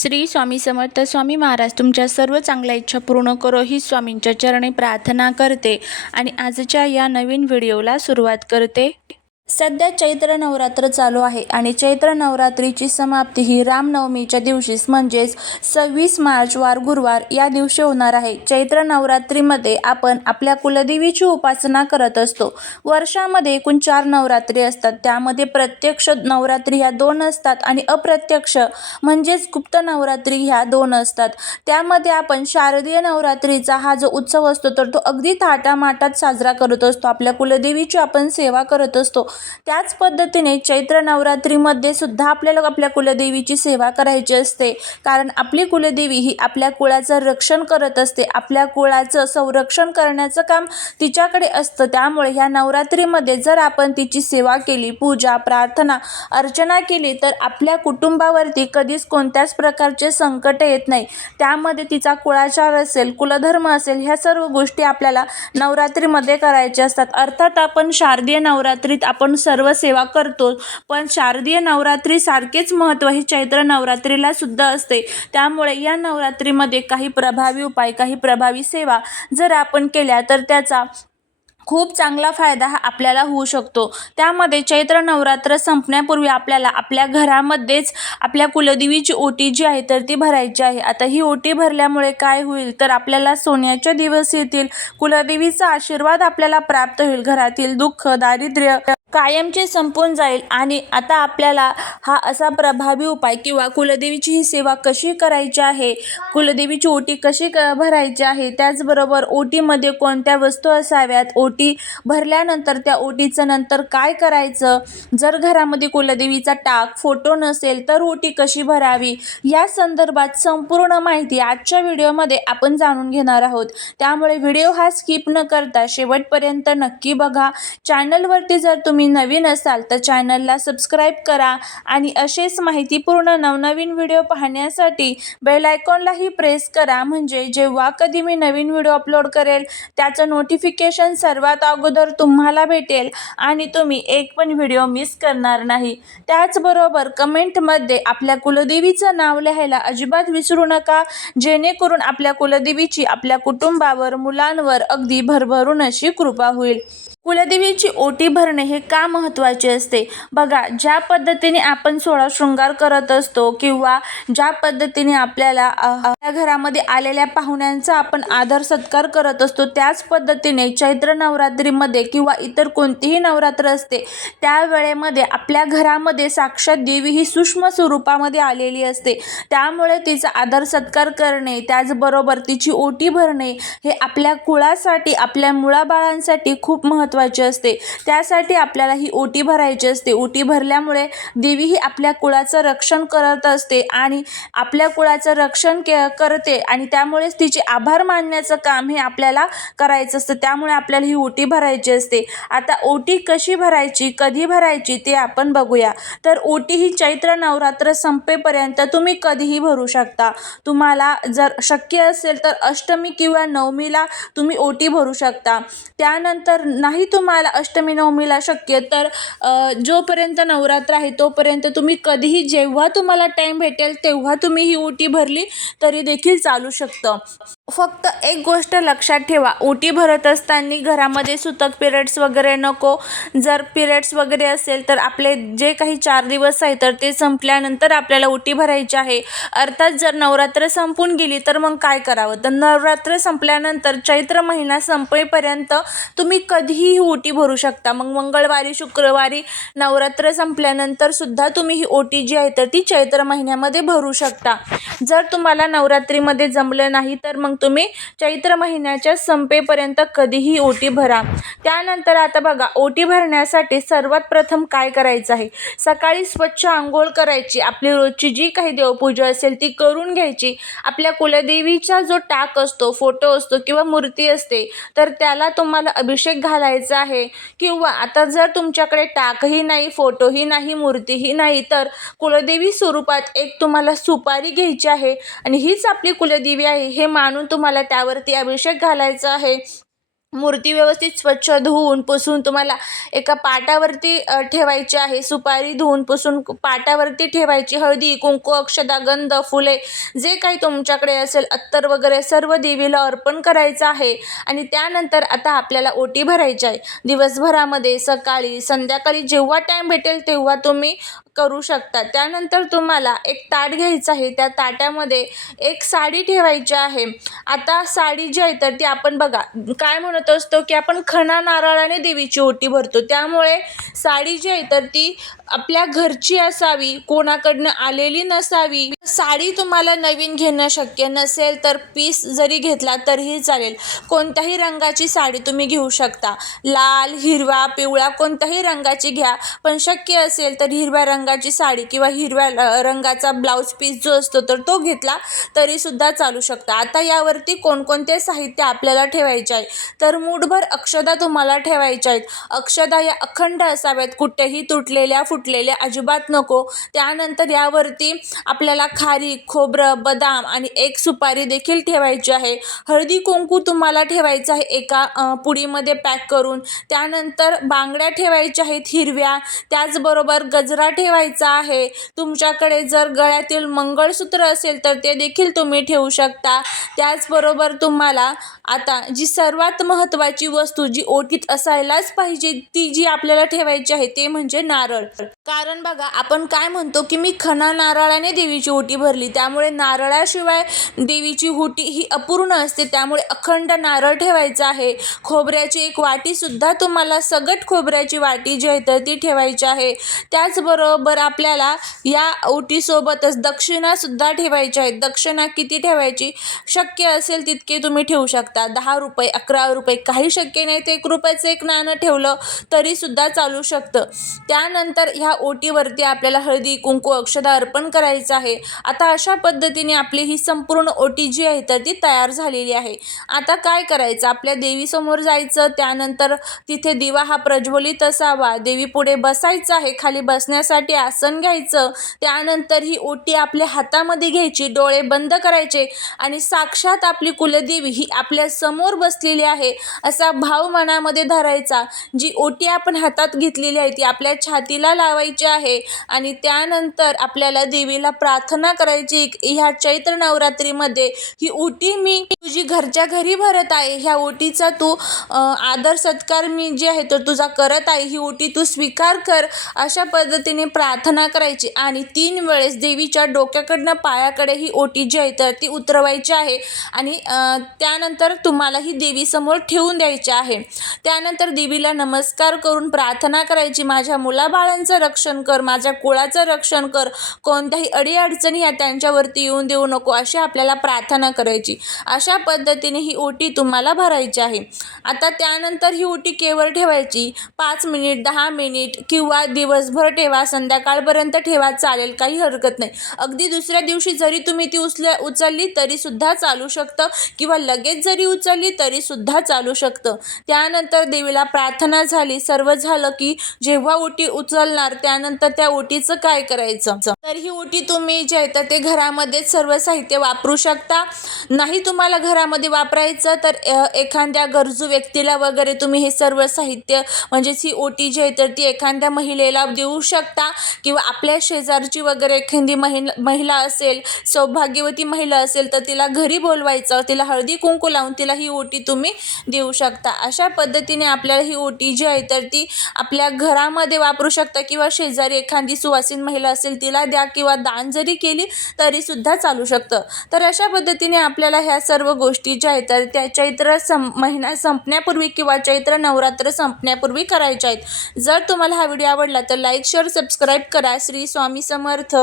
श्री स्वामी समर्थ. स्वामी महाराज तुमच्या सर्व चांगल्या इच्छा पूर्ण करो ही स्वामींच्या चरणी प्रार्थना करते आणि आजच्या या नवीन व्हिडिओला सुरुवात करते. सध्या चैत्र नवरात्र चालू आहे आणि चैत्र नवरात्रीची समाप्ती ही रामनवमीच्या दिवशीच म्हणजेच 26 मार्च वार गुरुवार या दिवशी होणार आहे. चैत्र नवरात्रीमध्ये आपण आपल्या कुलदेवीची उपासना करत असतो. वर्षामध्ये एकूण 4 नवरात्री असतात. त्यामध्ये प्रत्यक्ष नवरात्री ह्या 2 असतात आणि अप्रत्यक्ष म्हणजेच गुप्त नवरात्री ह्या 2 असतात. त्यामध्ये आपण शारदीय नवरात्रीचा हा जो उत्सव असतो तर तो अगदी थाटामाटात साजरा करत असतो. आपल्या कुलदेवीची आपण सेवा करत असतो. त्याच पद्धतीने चैत्र नवरात्रीमध्ये सुद्धा आपल्याला आपल्या कुलदेवीची सेवा करायची असते, कारण आपली कुलदेवी ही आपल्या कुळाचं रक्षण करत असते. आपल्या कुळाचं संरक्षण करण्याचं काम तिच्याकडे असतं. त्यामुळे ह्या नवरात्रीमध्ये जर आपण तिची सेवा केली, पूजा प्रार्थना अर्चना केली तर आपल्या कुटुंबावरती कधीच कोणत्याच प्रकारचे संकट येत नाही. त्यामध्ये तिचा कुळाचार असेल, कुलधर्म असेल, ह्या सर्व गोष्टी आपल्याला नवरात्रीमध्ये करायच्या असतात. अर्थात आपण शारदीय नवरात्रीत आपण सर्व सेवा करतो, पण शारदीय नवरात्री सारखेच महत्त्व हे चैत्र नवरात्रीला सुद्धा असते. त्यामुळे या नवरात्रीमध्ये काही प्रभावी उपाय, काही प्रभावी सेवा जर आपण केल्या तर त्याचा खूप चांगला फायदा हा आपल्याला होऊ शकतो. त्यामध्ये चैत्र नवरात्र संपण्यापूर्वी आपल्याला आपल्या घरामध्येच आपल्या कुलदेवीची ओटी जी आहे तर ती भरायची आहे. आता ही ओटी भरल्यामुळे काय होईल तर आपल्याला सोन्याचे दिवस येतील, कुलदेवीचा आशीर्वाद आपल्याला प्राप्त होईल, घरातील दुःख दारिद्र्य कायमचे संपून जाईल. आणि आता आपल्याला हा असा प्रभावी उपाय किंवा कुलदेवीची ही सेवा कशी करायची आहे, कुलदेवीची ओटी कशी भरायची आहे, त्याचबरोबर ओटीमध्ये कोणत्या वस्तू असाव्यात, ओटी भरल्यानंतर त्या ओटीचं नंतर काय करायचं, जर घरामध्ये कुलदेवीचा टाक फोटो नसेल तर ओटी कशी भरावी, या संदर्भात संपूर्ण माहिती आजच्या व्हिडिओमध्ये आपण जाणून घेणार आहोत. त्यामुळे व्हिडिओ हा स्किप न करता शेवटपर्यंत नक्की बघा. चॅनलवरती जर तुम्ही नवीन असाल तर चॅनलला सबस्क्राईब करा आणि असेच माहितीपूर्ण नवनवीन व्हिडिओ पाहण्यासाठी बेल आयकॉनलाही प्रेस करा, म्हणजे जेव्हा कधी मी नवीन व्हिडिओ अपलोड करेल त्याचं नोटिफिकेशन सर्वात अगोदर तुम्हाला भेटेल आणि तुम्ही एक पण व्हिडिओ मिस करणार नाही. त्याचबरोबर कमेंटमध्ये आपल्या कुलदेवीचं नाव लिहायला अजिबात विसरू नका, जेणेकरून आपल्या कुलदेवीची आपल्या कुटुंबावर, मुलांवर अगदी भरभरून अशी कृपा होईल. कुलदेवीची ओटी भरणे हे का महत्त्वाचे असते बघा. ज्या पद्धतीने आपण 16 शृंगार करत असतो किंवा ज्या पद्धतीने आपल्याला घरामध्ये आलेल्या पाहुण्यांचा आपण आदर सत्कार करत असतो, त्याच पद्धतीने चैत्र नवरात्रीमध्ये किंवा इतर कोणतीही नवरात्र असते त्या वेळेमध्ये आपल्या घरामध्ये साक्षात देवी ही सूक्ष्म स्वरूपामध्ये आलेली असते. त्यामुळे तिचा आदर सत्कार करणे, त्याचबरोबर तिची ओटी भरणे हे आपल्या कुळासाठी, आपल्या मुलाबाळांसाठी खूप महत्त्वाचे असते. त्यासाठी आपल्याला ही ओटी भरायची असते. ओटी भरल्यामुळे देवी ही आपल्या कुळाचं रक्षण करत असते आणि आपल्या कुळाचं रक्षण करते आणि त्यामुळेच तिचे आभार मानण्याचं काम हे आपल्याला करायचं असतं. त्यामुळे आपल्याला ही ओटी भरायची असते. आता ओटी कशी भरायची, कधी भरायची ते आपण बघूया. तर ओटी ही चैत्र नवरात्र संपेपर्यंत तुम्ही कधीही भरू शकता. तुम्हाला जर शक्य असेल तर अष्टमी किंवा नवमीला तुम्ही ओटी भरू शकता. त्यानंतर नाही तुम्हाला अष्टमी नवमीला शक्य तर जोपर्यंत नवरात्र आहे तोपर्यंत तुम्ही कधीही जेव्हा तुम्हाला टाईम भेटेल तेव्हा तुम्ही ही ओटी भरली तरी देखील चालू शकतं. फक्त एक गोष्ट लक्षात ठेवा, ओटी भरत असताना घरामध्ये सुतक पिरियड्स वगैरे नको. जर पिरियड्स वगैरे असेल तर आपले जे काही 4 दिवस आहे तर ते संपल्यानंतर आपल्याला ओटी भरायची आहे. अर्थात जर नवरात्र संपून गेली तर मग काय करावं, तर नवरात्र संपल्यानंतर चैत्र महिना संपेपर्यंत तुम्ही कधीही ओटी भरू शकता. मग मंगळवारी, शुक्रवारी नवरात्र संपल्यानंतर सुद्धा तुम्ही ही ओटी जी आहे तर ती चैत्र महिन्यामध्ये भरू शकता. जर तुम्हाला नवरात्रीमध्ये जमलं नाही तर मग तुम्ही चैत्र महिन्याच्या संपेपर्यंत कधीही ओटी भरा. त्यानंतर आता बघा, ओटी भरण्यासाठी सर्वात प्रथम काय करायचं आहे, सकाळी स्वच्छ आंघोळ करायची, आपली रोजची जी काही देवपूजा असेल ती करून घ्यायची. आपल्या कुलदेवीचा जो टाक असतो, फोटो असतो किंवा मूर्ती असते तर त्याला तुम्हाला अभिषेक घालायचा आहे. किंवा आता जर तुमच्याकडे टाकही नाही, फोटोही नाही, मूर्तीही नाही तर कुलदेवी स्वरूपात एक तुम्हाला सुपारी घ्यायची आहे आणि हीच आपली कुलदेवी आहे हे मानून तुम्हाला त्यावरती अभिषेक घालायचा आहे. मूर्ती व्यवस्थित स्वच्छ धुवून पुसून तुम्हाला एका पाटावरती ठेवायची आहे. सुपारी धुवून पुसून पाटावरती ठेवायची. हळदी, कुंकू, अक्षता, गंध, फुले जे काही तुमच्याकडे असेल, अत्तर वगैरे सर्व देवीला अर्पण करायचं आहे. आणि त्यानंतर आता आपल्याला ओटी भरायची आहे. दिवसभरामध्ये सकाळी संध्याकाळी जेव्हा टाईम भेटेल तेव्हा तुम्ही करू शकता. त्यानंतर तुम्हाला एक ताट घ्यायचं आहे. त्या ताटामध्ये एक साडी ठेवायची आहे. आता साडी जी आहे तर ती आपण बघा काय म्हणत असतो की आपण खणा नारळाने देवीची ओटी भरतो. त्यामुळे साडी जी आहे तर ती आपल्या घरची असावी, कोणाकडनं आलेली नसावी. साडी तुम्हाला नवीन घेणं शक्य नसेल तर पीस जरी घेतला तरीही चालेल. कोणत्याही रंगाची साडी तुम्ही घेऊ शकता. लाल, हिरवा, पिवळा कोणत्याही रंगाची घ्या. पण शक्य असेल तर हिरव्या रंगाची साडी किंवा हिरव्या रंगाचा ब्लाऊज पीस जो असतो तर तो घेतला तरीसुद्धा चालू शकता. आता यावरती कोणकोणते साहित्य आपल्याला ठेवायचे आहे तर मूठभर अक्षता तुम्हाला ठेवायच्या आहेत. अक्षता या अखंड असाव्यात, कुठेही तुटलेल्या फुटलेल्या अजिबात नको. त्यानंतर यावरती आपल्याला खारीक, खोबरं, बदाम आणि एक सुपारी देखील ठेवायची आहे. हळदी कुंकू तुम्हाला ठेवायचं आहे एका पुडीमध्ये पॅक करून. त्यानंतर बांगड्या ठेवायच्या आहेत हिरव्या. त्याचबरोबर गजरा ठेवायचा आहे. तुमच्याकडे जर गळ्यातील मंगळसूत्र असेल तर ते देखील तुम्ही ठेवू शकता. त्याचबरोबर तुम्हाला आता जी सर्वात महत्त्वाची वस्तू जी ओटीत असायलाच पाहिजे ती जी आपल्याला ठेवायची आहे ते म्हणजे नारळ. कारण बघा आपण काय म्हणतो की मी खणा नारळाने देवीची ओटी भरली, त्यामुळे नारळाशिवाय देवीची ओटी ही अपूर्ण असते. त्यामुळे अखंड नारळ ठेवायचा आहे. खोबऱ्याची एक वाटीसुद्धा तुम्हाला, सगट खोबऱ्याची वाटी जी आहे तर ती ठेवायची आहे. त्याचबरोबर आपल्याला या ओटीसोबतच दक्षिणासुद्धा ठेवायची आहे. दक्षिणा किती ठेवायची? शक्य असेल तितके तुम्ही ठेवू शकता. 10 रुपये, 11 रुपये, काही शक्य नाही तर 1 रुपयाचं एक नाणं ठेवलं तरीसुद्धा चालू शकतं. त्यानंतर ह्या ओटीवरती आपल्याला हळदी, कुंकू, अक्षता अर्पण करायचं आहे. आता अशा पद्धतीने आपली ही संपूर्ण ओटी जी आहे तर ती तयार झालेली आहे. आता काय करायचं? आपल्या देवीसमोर जायचं. त्यानंतर तिथे दिवा हा प्रज्वलित असावा. देवीपुढे बसायचं आहे. खाली बसण्यासाठी आसन घ्यायचं. त्यानंतर ही ओटी आपल्या हातामध्ये घ्यायची, डोळे बंद करायचे आणि साक्षात आपली कुलदेवी ही आपल्या समोर बसलेली आहे असा भाव मनामध्ये धरायचा. जी ओटी आपण हातात घेतलेली आहे ती आपल्या छातीला लावायची आहे आणि त्यानंतर आपल्याला देवीला प्रार्थना करायची. ह्या चैत्र नवरात्रीमध्ये ही ओटी मी तुझी घरच्या घरी भरत आहे. ह्या ओटीचा तू आदर सत्कार मी जे आहे तर तुझा करत आहे. ही ओटी तू स्वीकार कर. अशा पद्धतीने प्रार्थना करायची आणि 3 वेळेस देवीच्या डोक्याकडनं पायाकडे ही ओटी जी आहे तर ती उतरवायची आहे आणि त्यानंतर तुम्हाला ही देवीसमोर ठेवून द्यायची आहे. त्यानंतर देवीला नमस्कार करून प्रार्थना करायची. माझ्या मुलाबाळांचं रक्षण कर, माझ्या कुळाचं रक्षण कर, कोणत्याही अडीअडचणी या त्यांच्यावरती येऊन देऊ नको अशी आपल्याला प्रार्थना करायची. अशा पद्धतीने ही ओटी तुम्हाला भरायची आहे. आता त्यानंतर ही ओटी केवळ ठेवायची 5 मिनिट, 10 मिनिट किंवा दिवसभर ठेवा, संध्याकाळपर्यंत ठेवा, चालेल, काही हरकत नाही. अगदी दुसऱ्या दिवशी जरी तुम्ही ती उचलली तरीसुद्धा चालू शकतं किंवा लगेच जरी उचलली तरीसुद्धा चालू शकतं. त्यानंतर देवीला प्रार्थना झाली, सर्व झालं की जेव्हा ओटी उचलणार त्यानंतर त्या ओटीचं काय करायचं? तर ही ओटी तुम्ही जे आहे तर ते घरामध्ये सर्व साहित्य वापरू शकता. नाही तुम्हाला घरामध्ये वापरायचं तर एखाद्या गरजू व्यक्तीला वगैरे तुम्ही हे सर्व साहित्य म्हणजेच ही ओटी जी आहे तर ती एखाद्या महिलेला देऊ शकता किंवा आपल्या शेजारची वगैरे एखादी महिला असेल, सौभाग्यवती महिला असेल तर तिला घरी बोलवायचं, तिला हळदी कुंकू लावून तिला ही ओटी तुम्ही देऊ शकता. अशा पद्धतीने आपल्याला ही ओटी जी आहे तर ती आपल्या घरामध्ये वापरू शकता किंवा शेजारी एखादी सुवासिन महिला असेल तिला द्या किंवा दान जरी केली तरीसुद्धा चालू शकतं. तर अशा पद्धतीने आपल्याला ह्या सर्व गोष्टी ज्या आहेत तर त्या चैत्र महिना संपण्यापूर्वी किंवा चैत्र नवरात्र संपण्यापूर्वी करायच्या आहेत. जर तुम्हाला हा व्हिडिओ आवडला तर लाईक, शेअर, सबस्क्राईब करा. श्री स्वामी समर्थ.